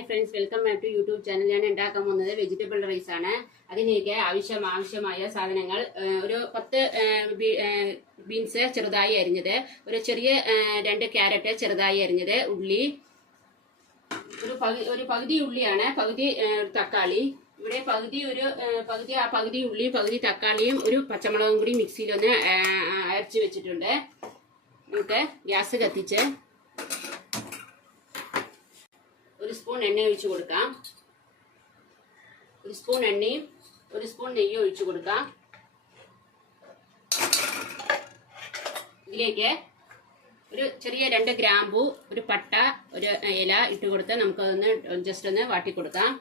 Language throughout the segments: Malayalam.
Hi friends, welcome back to YouTube channel. ഞാൻ ഉണ്ടാക്കാൻ പോകുന്നത് വെജിറ്റബിൾ റൈസ് ആണ്. അതിലേക്ക് ആവശ്യമായ സാധനങ്ങൾ: ഒരു 10 ബീൻസ് ചെറുതായി അരിഞ്ഞത്, ഒരു ചെറിയ 2 ക്യാരറ്റ് ചെറുതായി അരിഞ്ഞത്, ഉള്ളി ഒരു പകുതി ഉള്ളിയാണ്, പകുതി തക്കാളി. ഇവിടെ പകുതി ഉള്ളി, പകുതി തക്കാളിയും ഒരു പച്ചമുളകും കൂടി മിക്സിയിൽ ഒന്ന് അരച്ച് വെച്ചിട്ടുണ്ട്. നമുക്ക് ഗ്യാസ് കത്തിച്ച് ഒരു സ്പൂൺ എണ്ണ ഒഴിച്ചു കൊടുക്കാം. ഒരു സ്പൂൺ എണ്ണയും ഒരു സ്പൂൺ നെയ്യും ഒഴിച്ചു കൊടുക്കാം. ഇതിലേക്ക് ഒരു ചെറിയ 2 ഗ്രാമ്പു, ഒരു പട്ട, ഒരു ഇല ഇട്ട് കൊടുത്ത് നമുക്കതൊന്ന് ജസ്റ്റ് ഒന്ന് വാട്ടി കൊടുക്കാം.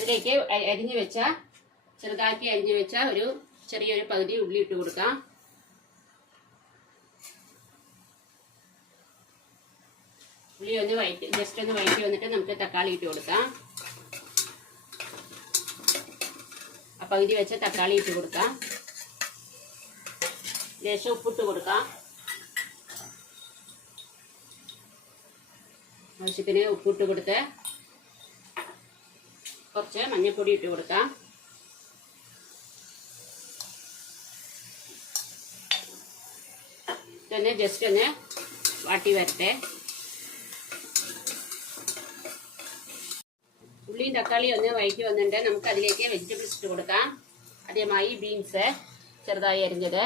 അതിലേക്ക് ചെറുതാക്കി അരിഞ്ഞു വെച്ച ഒരു ചെറിയൊരു പകുതി ഉള്ളി ഇട്ട് കൊടുക്കാം. ഉള്ളി ഒന്ന് ജസ്റ്റ് ഒന്ന് വഴറ്റി വന്നിട്ട് നമുക്ക് തക്കാളി ഇട്ട് കൊടുക്കാം. ആ പകുതി വെച്ച തക്കാളി ഇട്ട് കൊടുക്കാം. ലേശം ഉപ്പിട്ട് കൊടുക്കാം. ആവശ്യത്തിന് ഉപ്പിട്ട് കൊടുത്ത് കുറച്ച് മഞ്ഞൾപ്പൊടി ഇട്ട് കൊടുക്കാം. ഇതൊന്ന് ജസ്റ്റ് ഒന്ന് വാട്ടി വരട്ടെ. ഉള്ളിയും തക്കാളിയും ഒന്ന് വഴറ്റി വന്നിട്ട് നമുക്ക് അതിലേക്ക് വെജിറ്റബിൾസ് ഇട്ട് കൊടുക്കാം. ആദ്യമായി ബീൻസ് ചെറുതായി അരിഞ്ഞത്.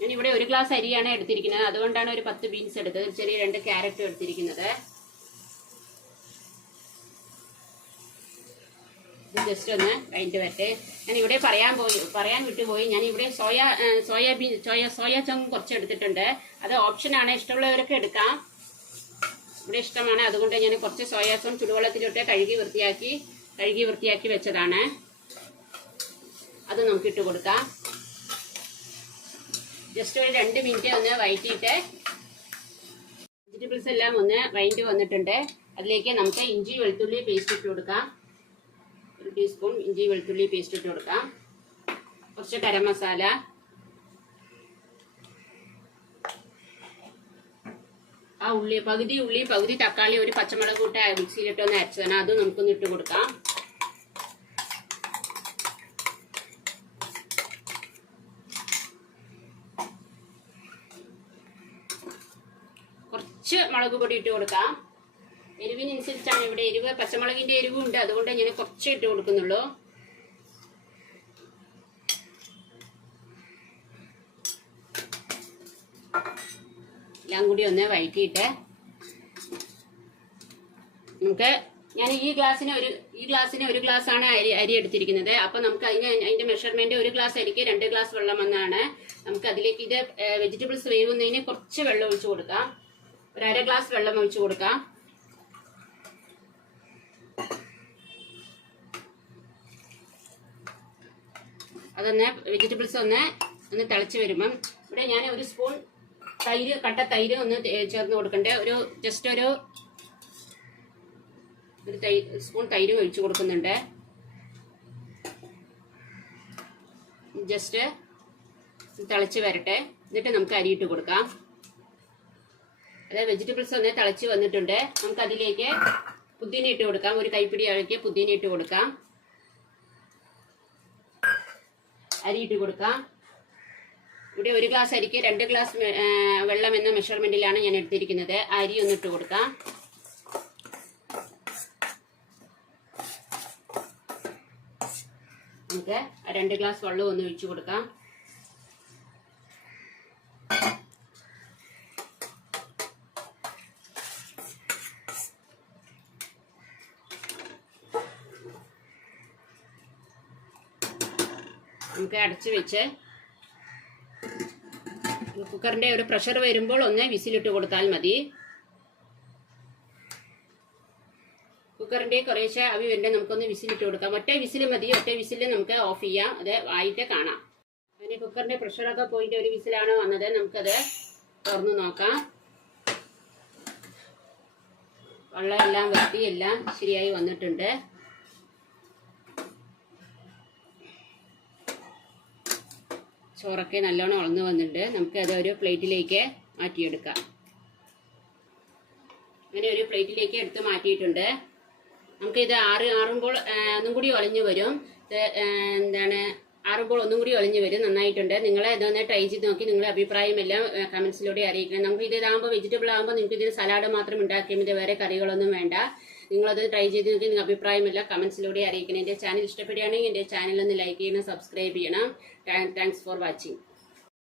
ഞാനിവിടെ 1 ഗ്ലാസ് അരിയാണ് എടുത്തിരിക്കുന്നത്, അതുകൊണ്ടാണ് ഒരു 10 ബീൻസ് എടുത്തത്. ചെറിയ 2 ക്യാരറ്റ് എടുത്തിരിക്കുന്നത്. ജസ്റ്റ് ഒന്ന് കഴിഞ്ഞിട്ട് വരട്ടെ. ഞാൻ ഇവിടെ പറയാൻ വിട്ടുപോയി. ഞാൻ ഇവിടെ സോയ ചങ്ക് കുറച്ച് എടുത്തിട്ടുണ്ട്. അത് ഓപ്ഷനാണ്, ഇഷ്ടമുള്ളവരൊക്കെ എടുക്കാം. ഇവിടെ ഇഷ്ടമാണ്, അതുകൊണ്ട് ഞാൻ കുറച്ച് സോയാ സോൺ ചുടുവെള്ളത്തിലിട്ട് കഴുകി വൃത്തിയാക്കി വെച്ചതാണ്. അത് നമുക്ക് ഇട്ട് കൊടുക്കാം. ജസ്റ്റ് ഒരു 2 മിനിറ്റ് ഒന്ന് വഴറ്റിയിട്ട് വെജിറ്റബിൾസ് എല്ലാം ഒന്ന് വഴറ്റി വന്നിട്ടുണ്ട്. അതിലേക്ക് നമുക്ക് ഇഞ്ചി വെളുത്തുള്ളി പേസ്റ്റ് ഇട്ട് കൊടുക്കാം. 1 ടീസ്പൂൺ ഇഞ്ചി വെളുത്തുള്ളി പേസ്റ്റ് ഇട്ട് കൊടുക്കാം. കുറച്ച് ഗരം മസാല, പകുതി ഉള്ളി പകുതി തക്കാളി ഒരു പച്ചമുളക് കൂട്ട മിക്സിയിലിട്ടൊന്ന് അരച്ചതാണ്, അതും നമുക്കൊന്ന് ഇട്ട് കൊടുക്കാം. കുറച്ച് മുളക് പൊടി ഇട്ട് കൊടുക്കാം. എരിവിനനുസരിച്ചാണ്. ഇവിടെ എരിവ് പച്ചമുളകിന്റെ എരിവുണ്ട്, അതുകൊണ്ട് ഞാൻ കുറച്ച് ഇട്ട് കൊടുക്കുന്നുള്ളൂ. എല്ലാം കൂടി ഒന്ന് വഴറ്റിയിട്ട് നമുക്ക് ഈ ഗ്ലാസ്സിന് ഒരു ഗ്ലാസ് ആണ് അരി എടുത്തിരിക്കുന്നത്. അപ്പൊ നമുക്ക് അതിന്റെ മെഷർമെന്റ് 1 ഗ്ലാസ് അരിക്ക് 2 ഗ്ലാസ് വെള്ളം എന്നാണ്. നമുക്ക് അതിലേക്ക് ഇത് വെജിറ്റബിൾസ് വേവുന്നതിന് കുറച്ച് വെള്ളം ഒഴിച്ചു കൊടുക്കാം. ഒരു 1/2 ഗ്ലാസ് വെള്ളം ഒഴിച്ചു കൊടുക്കാം. അതൊന്ന് വെജിറ്റബിൾസ് ഒന്ന് തിളച്ച് വരുമ്പം ഇവിടെ ഞാൻ 1 സ്പൂൺ കട്ട തൈര് ഒന്ന് ചേർന്ന് കൊടുക്കണ്ടേ. ജസ്റ്റ് ഒരു സ്പൂൺ തൈര് ഒഴിച്ചു കൊടുക്കുന്നുണ്ട്. ജസ്റ്റ് തിളച്ച് വരട്ടെ, എന്നിട്ട് നമുക്ക് അരിയിട്ട് കൊടുക്കാം. അതായത് വെജിറ്റബിൾസ് ഒന്ന് തിളച്ച് വന്നിട്ടുണ്ട്. നമുക്ക് അതിലേക്ക് പുതിന ഇട്ട് കൊടുക്കാം. ഒരു കൈപ്പിടി അളവിലേക്ക് പുതിന ഇട്ട് കൊടുക്കാം. അരി ഇട്ട് കൊടുക്കാം. ഇവിടെ 1 ഗ്ലാസ് അരിക്ക് 2 ഗ്ലാസ് വെള്ളം എന്ന മെഷർമെന്റിലാണ് ഞാൻ എടുത്തിരിക്കുന്നത്. അരി ഒന്ന് ഇട്ട് കൊടുക്കാം. നമുക്ക് 2 ഗ്ലാസ് വെള്ളം ഒന്ന് ഒഴിച്ചു കൊടുക്കാം. നമുക്ക് അടച്ചു വെച്ച് കുക്കറിന്റെ ഒരു പ്രഷർ വരുമ്പോൾ ഒന്ന് വിസിലിട്ട് കൊടുത്താൽ മതി. കുക്കറിന്റെ കുറേശ്ശെ ആവി വരണ്ടേ, നമുക്കൊന്ന് വിസിലിട്ട് കൊടുക്കാം. ഒറ്റ വിസിൽ മതി. ഒറ്റ വിസില് നമുക്ക് ഓഫ് ചെയ്യാം. അത് ആയിട്ട് കാണാം. അതിന് കുക്കറിന്റെ പ്രഷറൊക്കെ പോയിട്ട് 1 വിസിലാണ് വന്നത്. നമുക്കത് തുറന്നു നോക്കാം. വെള്ളം എല്ലാം വറ്റി എല്ലാം ശരിയായി വന്നിട്ടുണ്ട്. ചോറൊക്കെ നല്ലോണം ഉളന്ന് വന്നിട്ടുണ്ട്. നമുക്ക് അത് ഒരു പ്ലേറ്റിലേക്ക് മാറ്റിയെടുക്കാം. അങ്ങനെ ഒരു പ്ലേറ്റിലേക്ക് എടുത്ത് മാറ്റിയിട്ടുണ്ട്. നമുക്കിത് ആറുമ്പോൾ ഒന്നും കൂടി ഒളിഞ്ഞു വരും. ആറുമ്പോൾ ഒന്നും കൂടി ഒളിഞ്ഞു വരും. നന്നായിട്ടുണ്ട്. നിങ്ങൾ ഇതൊന്ന് ട്രൈ ചെയ്ത് നോക്കി നിങ്ങളുടെ അഭിപ്രായം എല്ലാം കമന്റ്സിലൂടെ അറിയിക്കണം. നമുക്ക് ഇതാകുമ്പോൾ വെജിറ്റബിൾ ആകുമ്പോൾ നിങ്ങൾക്ക് ഇതിന് സലാഡ് മാത്രം ഉണ്ടാക്കിയാൽ മതി, വേറെ കറികളൊന്നും വേണ്ട. നിങ്ങളത് ട്രൈ ചെയ്ത് നോക്കി നിങ്ങളുടെ അഭിപ്രായം എല്ലാം കമന്റ്സിലൂടെ അറിയിക്കണം. എൻ്റെ ചാനൽ ഇഷ്ടപ്പെടുകയാണെങ്കിൽ എൻ്റെ ചാനൽ ഒന്ന് ലൈക്ക് ചെയ്യണം, സബ്സ്ക്രൈബ് ചെയ്യണം. Thanks for watching.